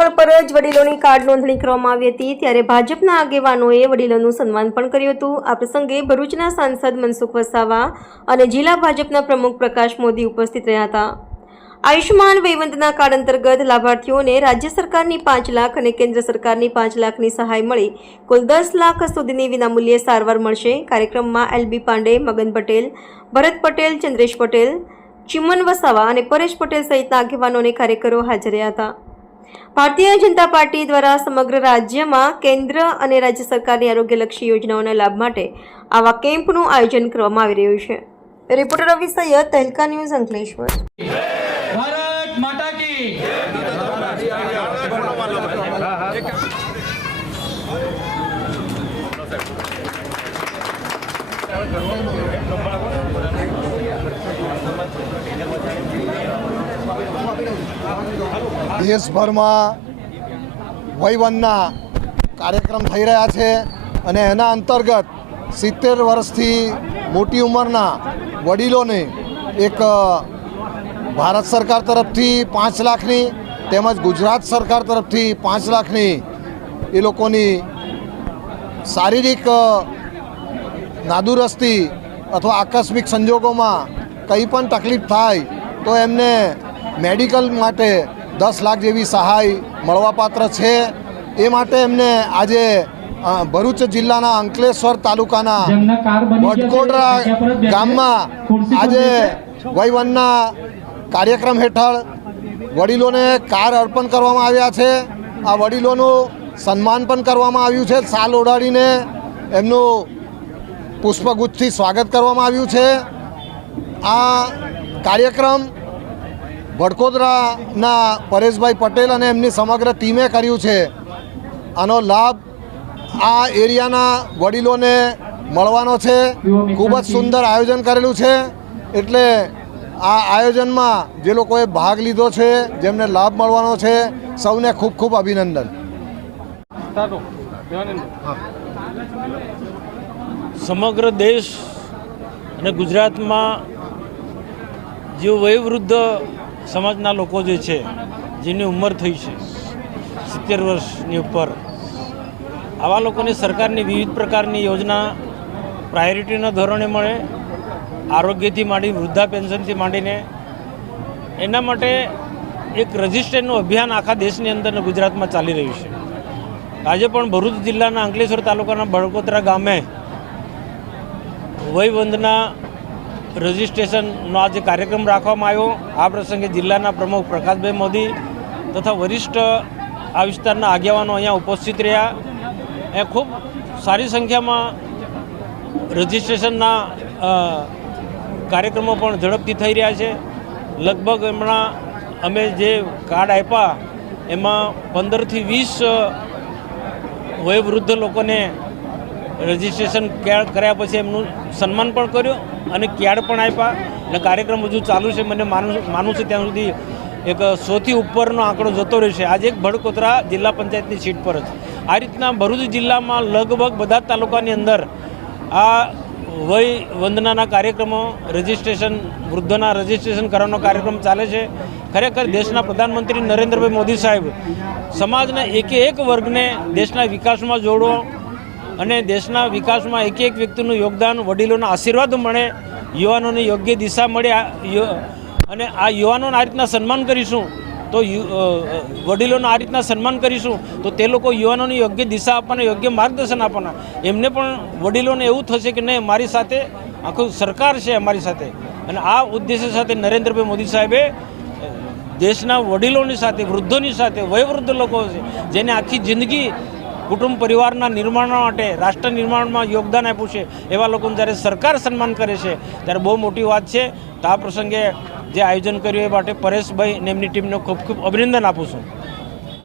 સ્થળ પર જ વડીલોની કાર્ડ નોંધણી કરવામાં આવી હતી, ત્યારે ભાજપના આગેવાનોએ વડીલોનું સન્માન પણ કર્યું હતું. આ પ્રસંગે ભરૂચના સાંસદ મનસુખ વસાવા અને જિલ્લા ભાજપના પ્રમુખ પ્રકાશ મોદી ઉપસ્થિત રહ્યા હતા. આયુષ્માન વૈવંતના કાર્ડ અંતર્ગત લાભાર્થીઓને રાજ્ય સરકારની પાંચ લાખ અને કેન્દ્ર સરકારની પાંચ લાખની સહાય મળી. કુલ દસ લાખ સુધીની વિનામૂલ્યે સારવાર મળશે. કાર્યક્રમમાં એલબી પાંડે, મગન પટેલ, ભરત પટેલ, ચંદ્રેશ પટેલ, ચિમન વસાવા અને પરેશ પટેલ સહિતના આગેવાનો અને કાર્યકરો હાજર રહ્યા હતા. ભારતીય જનતા પાર્ટી દ્વારા સમગ્ર રાજ્યમાં કેન્દ્ર અને રાજ્ય સરકારની આરોગ્યલક્ષી યોજનાઓના લાભ માટે આવા કેમ્પનું આયોજન કરવામાં આવી રહ્યું છે. રિપોર્ટર રવિ સૈયદ તહેલકા ન્યૂઝ અંકલેશ્વર ભારત માતા કી દેશભરમાં વયવનના કાર્યક્રમ થઈ રહ્યા છે અને એના અંતર્ગત સિત્તેર વર્ષથી મોટી ઉંમરના વડીલોને એક ભારત સરકાર તરફથી પાંચ લાખની તેમજ ગુજરાત સરકાર તરફથી પાંચ લાખની એ લોકોની શારીરિક નાદુરસ્તી અથવા આકસ્મિક સંજોગોમાં કંઈ પણ તકલીફ થાય તો એમને મેડિકલ માટે દસ લાખ જેવી સહાય મળવાપાત્ર છે એ માટે એમને આજે ભરૂચ જિલ્લાના અંકલેશ્વર તાલુકાના બેસે. ગામમાં આજે. વયવનના કાર્યક્રમ હેઠળ વડીલોને કાર અર્પણ કરવામાં આવ્યા છે આ વડીલોનું સન્માન પણ કરવામાં આવ્યું છે સાલ ઓઢાડીને એમનું પુષ્પગુચ્છથી સ્વાગત કરવામાં આવ્યું છે આ કાર્યક્રમ વડકોદરાના પરેશભાઈ પટેલ અને એમની સમગ્ર ટીમે કર્યું છે. આનો લાભ આ એરિયાના વડીલોને મળવાનો છે. ખૂબ જ સુંદર આયોજન કરેલું છે. એટલે આ આયોજનમાં જે લોકોએ ભાગ લીધો છે, જેમને લાભ મળવાનો છે, સૌને ખૂબ ખૂબ અભિનંદન. સમગ્ર દેશ અને ગુજરાતમાં જે વયવૃદ્ધ સમાજના લોકો જે છે, જેની ઉંમર થઈ છે, સિત્તેર વર્ષની ઉપર, આવા લોકોને સરકારની વિવિધ પ્રકારની યોજના પ્રાયોરિટીના ધોરણે મળે, આરોગ્યથી માંડી, વૃદ્ધા પેન્શનથી માંડીને, એના માટે એક રજિસ્ટ્રેશનનું અભિયાન આખા દેશની અંદર ગુજરાતમાં ચાલી રહ્યું છે. આજે પણ ભરૂચ જિલ્લાના અંકલેશ્વર તાલુકાના બળકોતરા ગામે વયવંદના રજિસ્ટ્રેશનનો આજે કાર્યક્રમ રાખવામાં આવ્યો. આ પ્રસંગે જિલ્લાના પ્રમુખ પ્રકાશભાઈ મોદી તથા વરિષ્ઠ આ વિસ્તારના આગેવાનો અહીંયા ઉપસ્થિત રહ્યા. એ ખૂબ સારી સંખ્યામાં રજિસ્ટ્રેશનના કાર્યક્રમો પણ ઝડપથી થઈ રહ્યા છે. લગભગ હમણાં અમે જે કાર્ડ આપ્યા, એમાં પંદરથી વીસ વયવૃદ્ધ લોકોને રજિસ્ટ્રેશન કર્યા પછી એમનું સન્માન પણ કર્યું અને કાર્ડ પણ આપ્યા અને કાર્યક્રમ હજુ ચાલુ છે. મને માનું માનું છે ત્યાં સુધી એક સોથી ઉપરનો આંકડો જતો રહેશે આજે એક ભડકોતરા જિલ્લા પંચાયતની સીટ પર જ. આ રીતના ભરૂચ જિલ્લામાં લગભગ બધા તાલુકાની અંદર આ વય વંદનાના કાર્યક્રમો, રજિસ્ટ્રેશન, વૃદ્ધોના રજિસ્ટ્રેશન કરવાનો કાર્યક્રમ ચાલે છે. ખરેખર દેશના પ્રધાનમંત્રી નરેન્દ્રભાઈ મોદી સાહેબ સમાજના એકે એક વર્ગને દેશના વિકાસમાં જોડવો અને દેશના વિકાસમાં એક એક વ્યક્તિનું યોગદાન વડીલોના આશીર્વાદ મળે, યુવાનોને યોગ્ય દિશા મળે અને આ યુવાનોને આ રીતના સન્માન કરીશું, તો વડીલોને આ રીતના સન્માન કરીશું, તો તે લોકો યુવાનોને યોગ્ય દિશા આપવાના, યોગ્ય માર્ગદર્શન આપવાના. એમને પણ વડીલોને એવું થશે કે નહીં મારી સાથે આખું સરકાર છે અમારી સાથે. અને આ ઉદ્દેશ્ય સાથે નરેન્દ્રભાઈ મોદી સાહેબે દેશના વડીલોની સાથે, વૃદ્ધોની સાથે, વયવૃદ્ધ લોકો છે, જેને આખી જિંદગી કુટુંબ પરિવારના નિર્માણ માટે, રાષ્ટ્ર નિર્માણમાં યોગદાન આપ્યું છે, એવા લોકોને જ્યારે સરકાર સન્માન કરે છે, ત્યારે બહુ મોટી વાત છે. તો આ પ્રસંગે જે આયોજન કર્યું એ માટે પરેશભાઈ અને એમની ટીમને ખૂબ ખૂબ અભિનંદન આપું છું.